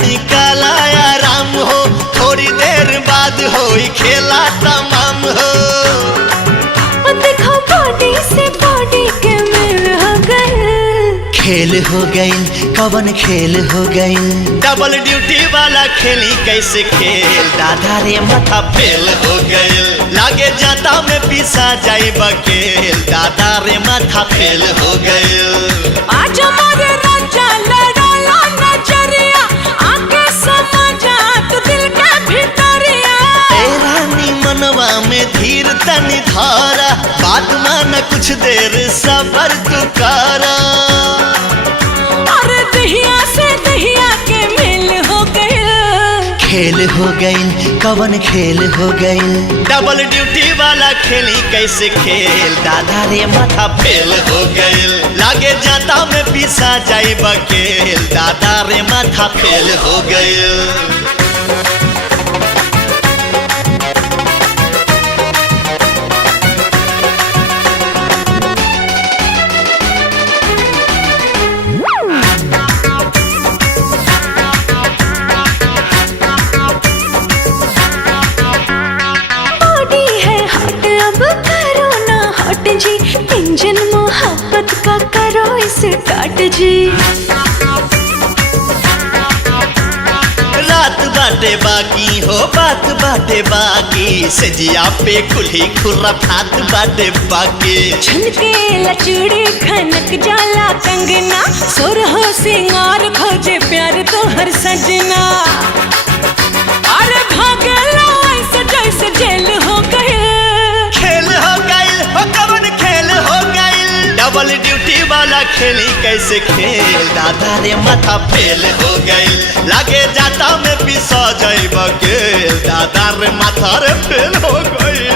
निकाला आराम हो, थोड़ी देर बाद हो खेला तमाम हो। देखो बॉडी से बॉडी के मेल हो गए, खेल हो गई कवन खेल हो गई, डबल ड्यूटी वाला खेली कैसे खेल, दादा रे माथा फेल हो गई, लागे जाता में पिसा जाई बकेल, दादा रे माथा फेल हो गई। आज हमारे राजा लड़ाला नजरिया, आके समझा तू दिल के भीतरिया। ए रानी मनवा में धीर तनी धारा, बात मान कुछ देर सबर तू करा। अरे दहिया से दहिया के मेल हो गए, खेल हो गई कवन खेल हो गई, डबल ड्यूटी वाला खेली कैसे खेल, दादा रे माथा फेल हो गई, लागे जाता में पिसा जाई बकेल, दादा रे माथा फेल हो गई। जी इंजन मोहब्बत का करो इसे काट जी। रात बाटे बाकी हो बात बाटे बाकी, सजिया पे कुल्ही खुराफात बाटे बाकी। झुनके लचूड़ी खनक जाला कंगना, सुरहो सिंगार खोजे प्यार तो हर सजना। अरे भागला ऐसे जैसे जेल हो गए, डबल ड्यूटी वाला खेली कैसे खेल, दादा रे माथा फेल हो गई, लागे जाता में पिसा जाई बकेल, दादा रे माथा रे फेल हो गई।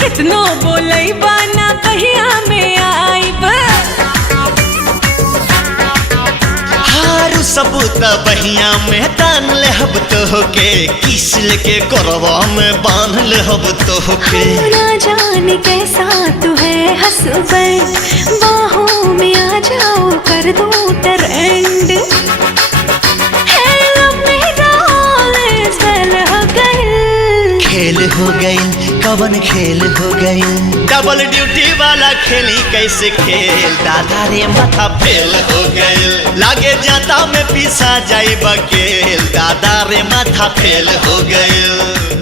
कितनो बोलई बाना कहिया में आईब, हारू सबूत बहिया में तान ले हब तो होके, किस लेके करवा में बांध ले हब तो होके। ना जाने कैसा तू है हसबैंड, बाहों में आ जाओ कर दो ट्रेंड। खेल हो गई कवन खेल हो गई, डबल ड्यूटी वाला खेली कैसे खेल, दादा रे माथा फेल हो गई, लागे जाता में पिसा जाई बकेल, दादा रे माथा फेल हो गई।